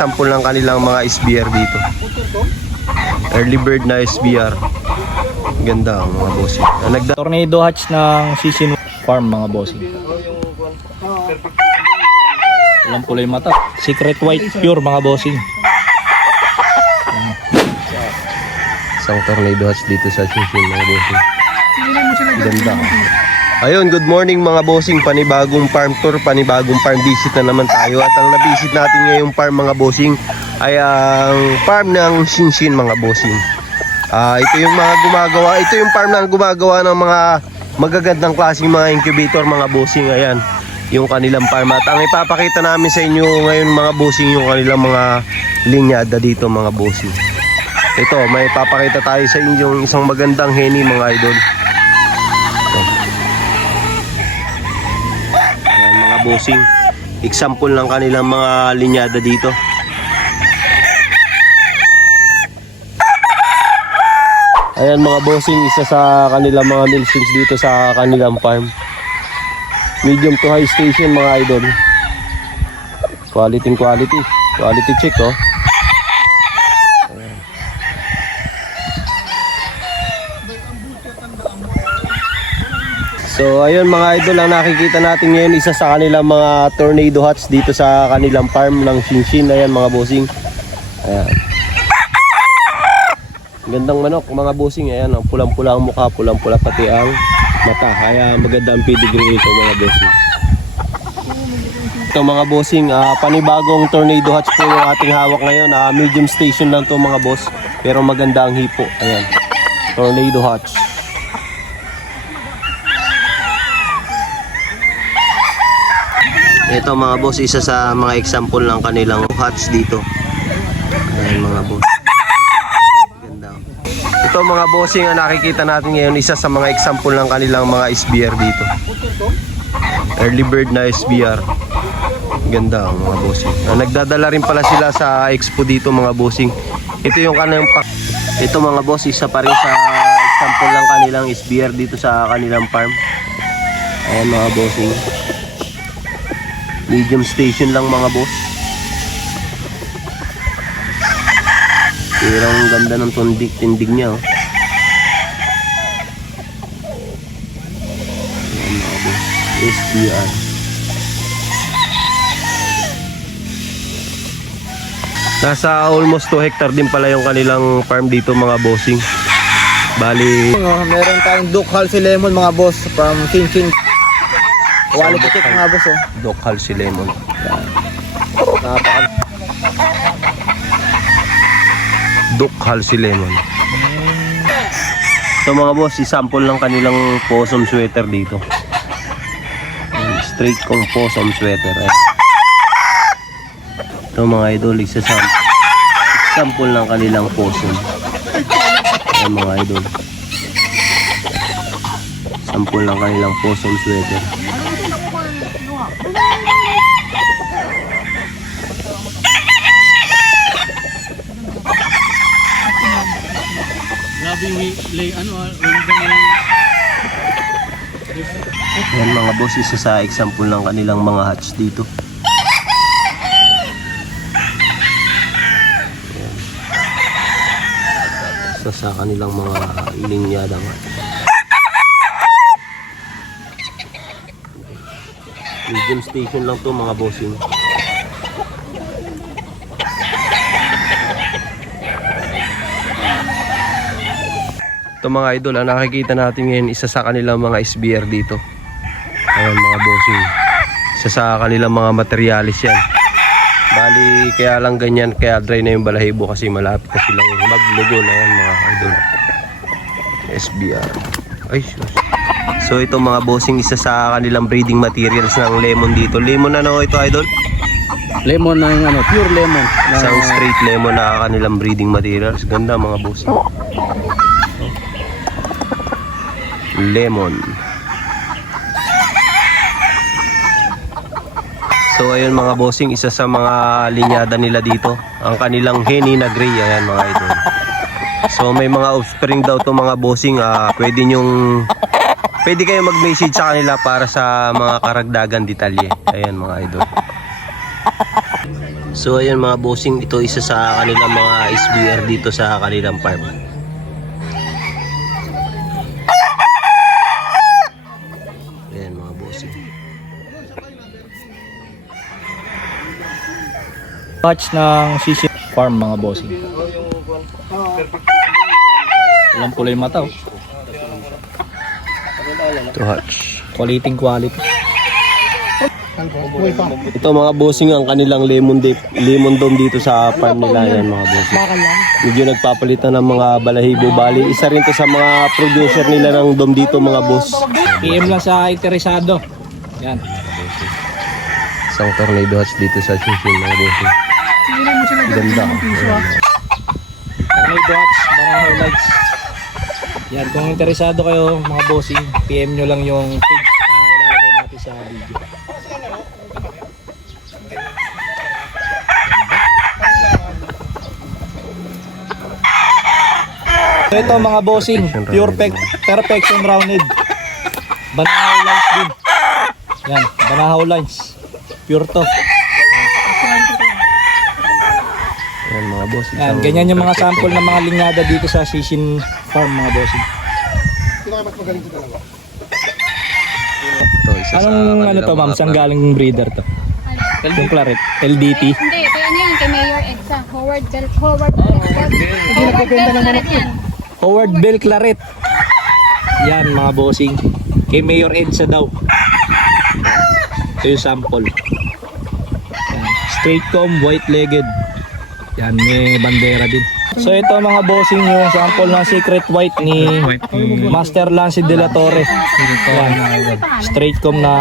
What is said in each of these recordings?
example ng kanilang mga SBR dito. Early bird na SBR. Ganda ang mga bossing. Tornado hatch ng Sissin Farm mga bossing. Walang kulay mata. Secret white pure mga bossing. Isang tornado hatch dito sa Sissin mga bossing. Ganda. Ayun, good morning mga bossing. Panibagong farm tour, panibagong farm visit na naman tayo. At ang na-visit natin ngayong farm mga bossing ay ang farm ng Sissin mga bossing. Ito yung mga gumagawa, ito yung farm na gumagawa ng mga magagandang klaseng mga incubator mga bossing. Ayan, yung kanilang farm. At ang ipapakita namin sa inyo ngayon mga bossing, yung kanilang mga linyada dito mga bossing. Ito, may papakita tayo sa inyo yung isang magandang henny mga idol. Bossing, example ng kanilang mga linyada dito. Ayan mga bossing, isa sa kanilang mga milkshakes dito sa kanilang farm. Medium to high station mga idol. Quality check oh. So ayun mga idol, ang nakikita natin ngayon isa sa kanilang mga tornado hatch dito sa kanilang farm ng Sissin. Ayan mga bossing. Ayan. Gandang manok mga bossing. Ayan, pulang-pula ang mukha, pulang-pula pati ang mata. Kaya maganda ang pedigree nito mga bossing. Ito mga bossing, panibagong tornado hatch po yung ating hawak ngayon. Medium station lang to mga boss, pero maganda ang hipo. Ayan, tornado hatch. Ito mga boss, isa sa mga example ng kanilang hatch dito. Ayan mga boss. Ganda. Ito mga bossing, ang nakikita natin ngayon, isa sa mga example ng kanilang mga SBR dito. Early bird na SBR. Ganda mga bossing. Nagdadala rin pala sila sa expo dito mga bossing. Ito yung kanilang ito mga boss, isa pa rin sa example ng kanilang SBR dito sa kanilang farm. Ayan mga bossing. Medium station lang mga boss. Pero ang ganda ng tindig niya oh. Ayan mga boss, SBR. Nasa almost 2 hectare din pala yung kanilang farm dito mga bossing. Bali meron tayong Duke Halsey Lemon mga boss from Sissin. Quality check mga boss oh. Duke Halsey Lemon. Duke Halsey Lemon. Ito mga boss, isample lang kanilang possum sweater dito. Straight kong possum sweater. Ito mga idol, sample lang kanilang possum. Ayan mga idol, sample lang kanilang possum sweater. Yan mga boss, isa sa example ng kanilang mga hatch dito. Yan. Isa sa kanilang mga linyada nga. Medium station lang to mga bossing. Ito mga idol, ang nakikita natin ngayon, isa sa kanilang mga SBR dito. Ayan mga bossing, isa sa kanilang mga materialis yan. Bali kaya lang ganyan, kaya dry na yung balahibo kasi malapit na silang maglugon. Ayan mga idol, SBR. Ay sus. So ito mga bossing, isa sa kanilang breeding materials ng lemon dito. Lemon ano ito idol? Lemon ng pure lemon. Isang straight lemon na kanilang breeding materials. Ganda mga bossing. Lemon. So ayun mga bossing, isa sa mga linyada nila dito, ang kanilang henny na gray. Ayan mga idol. So may mga offspring daw to mga bossing. Pwede kayo mag-message sa kanila para sa mga karagdagan detalye. Ayan mga idol. So ayan mga bossing, ito isa sa kanilang mga SBR dito sa kanilang farm. Ayan mga bossing. Batch ng sisig farm mga bossing. Walang pula yung mata. Oh. Ito hatch. Quality. Ito mga bossing ang kanilang lemon dome dito sa farm nila yan mga bossing. Medyo nagpapalitan ng mga balahibo bali. Isa rin to sa mga producer nila ng dome dito mga boss. PM lang sa interesado. Yan. Isang tornado hatch dito sa Shishin mga bossing. Ganda. May dots, Banahaw Lights. Yan, kung interesado kayo mga bossing, PM nyo lang yung page na ilalagay natin sa video. So ito mga bossing, perfection rounded. Banahaw Lights din. Yan, Banahaw Lights. Pure to. Ayan mga boss. Yan, ganyan yung mga sample ng mga linyada dito sa Shishin Farm mga bossing. Ito, isa Anong ano to ma'am? Saan galing breeder to? Yung claret, LDT. Hindi, ito ano yan, kay Mayor Edsa. Howard Bell Claret yan. Howard Bell Claret. Yan mga bossing. Kay Mayor Edsa daw. Ito yung sample. Yan. Straight comb, white-legged. Yan, may bandera din. So ito mga bossing yung sample ng Secret White ni Master Lance de la Torre. Yan. Straight comb na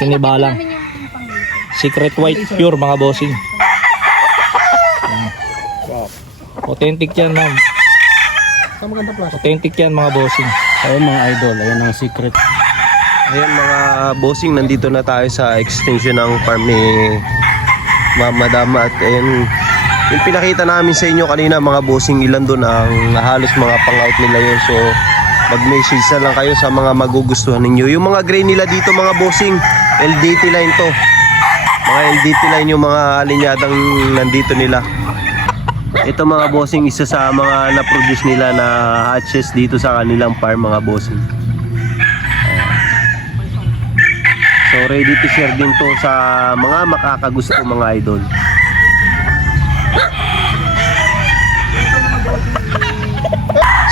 sinibalang. Secret White pure mga bossing. Yan. Authentic yan ma'am. Authentic yan mga bossing. Ayun mga idol, ayun ang secret. Ayan mga bossing, nandito na tayo sa extension ng farm ni Mama Dama. At ayan, yung pinakita namin sa inyo kanina mga bossing, ilan doon ang halos mga pang-out nila yun. So mag-message na lang kayo sa mga magugustuhan ninyo. Yung mga gray nila dito mga bossing, LDT line to. Mga LDT line yung mga linyadang nandito nila. Ito mga bossing, isa sa mga na-produce nila na hatches dito sa kanilang farm mga bossing. So ready to share din to sa mga makakagusto mga idol.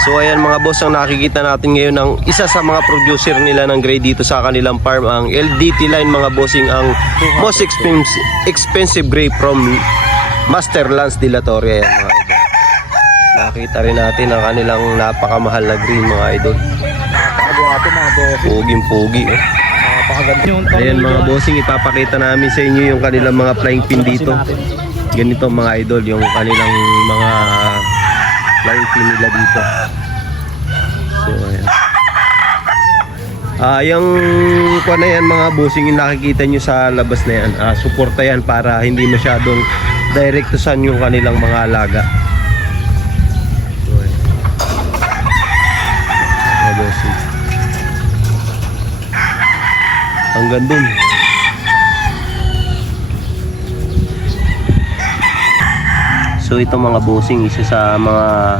So ayan mga boss, ang nakikita natin ngayon ng isa sa mga producer nila ng gray dito sa kanilang farm, ang LDT line mga bossing, ang most expensive gray from Master Lance de la Torre. Ayan mga idol. Nakita rin natin ang kanilang napakamahal na green mga idol. Puging-pugi eh. Ayan mga bossing, ipapakita namin sa inyo yung kanilang mga flying pin dito. Ganito mga idol yung kanilang mga flying pin nila dito. So ayan. Yung kuha na yan mga bossing, yung nakikita nyo sa labas na yan, suporta yan para hindi masyadong direktusan yung kanilang mga alaga. So ayan. Mga bossing, hanggang dun. So ito mga bossing, isa sa mga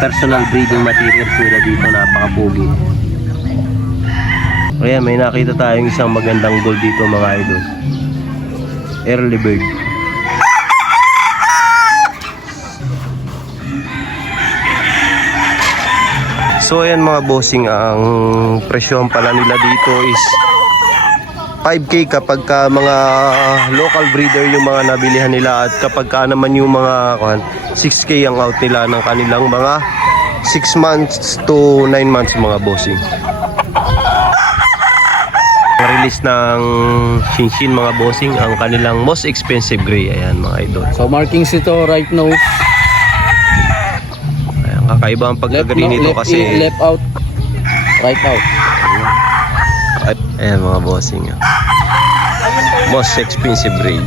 personal breeding materials nila dito, napakapugi. Ayan, may nakita tayong isang magandang gold dito mga idol, early bird. So ayan mga bossing, ang presyohan pala nila dito is 5K kapag ka mga local breeder yung mga nabilihan nila, at kapag ka naman yung mga 6K ang out nila ng kanilang mga 6 months to 9 months mga bossing. Release ng Shinshin mga bossing, ang kanilang most expensive gray. Ayan mga idol. So markings ito right now. Ayan, kakaiba ang pagka-gray nito kasi left out, right out. ayan mga bossing, most expensive breed.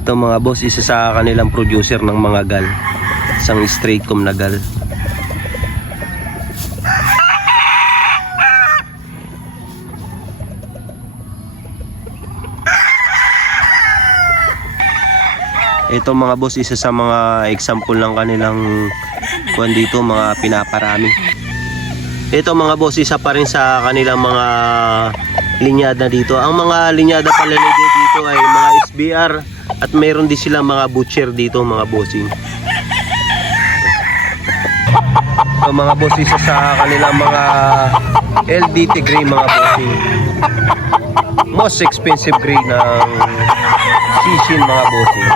Ito mga boss, isa sa kanilang producer ng mga gal, isang straight comb na gal. Ito mga boss, isa sa mga example ng kanilang kuwan dito, mga pinaparami. Ito mga boss, isa pa rin sa kanilang mga linyada dito. Ang mga linyada pala dito ay mga SBR at mayroon din silang mga butcher dito mga bossing. So mga boss, isa sa kanilang mga LDT gray mga bossing. Most expensive gray ng Sishin mga bossing.